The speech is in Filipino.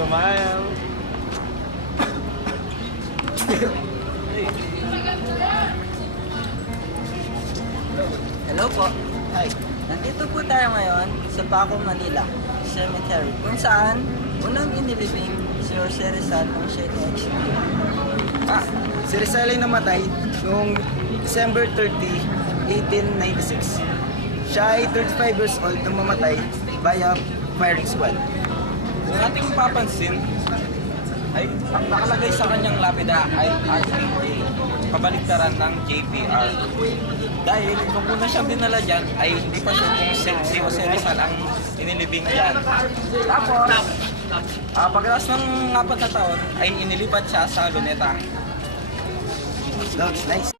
Kumain. Hello po. Hi. Nandito po tayo ngayon sa Paco, Manila Cemetery, kung saan unang inilibing si Jose Rizal ng siya na-execute. Si Rizal ay namatay noong December 30, 1896. Siya ay 35 years old nang mamatay via firing squad. Kung ating mapapansin, ay ang nakalagay sa kanyang lapida ay RPJ, kabaligtaran ng JPR. Dahil kung una siyang dinala dyan, ay hindi pa sure kung si Jose Rizal ang inilibing dyan. Tapos, pagkatapos ng 4 na taon, ay inilipat siya sa Luneta. Looks nice.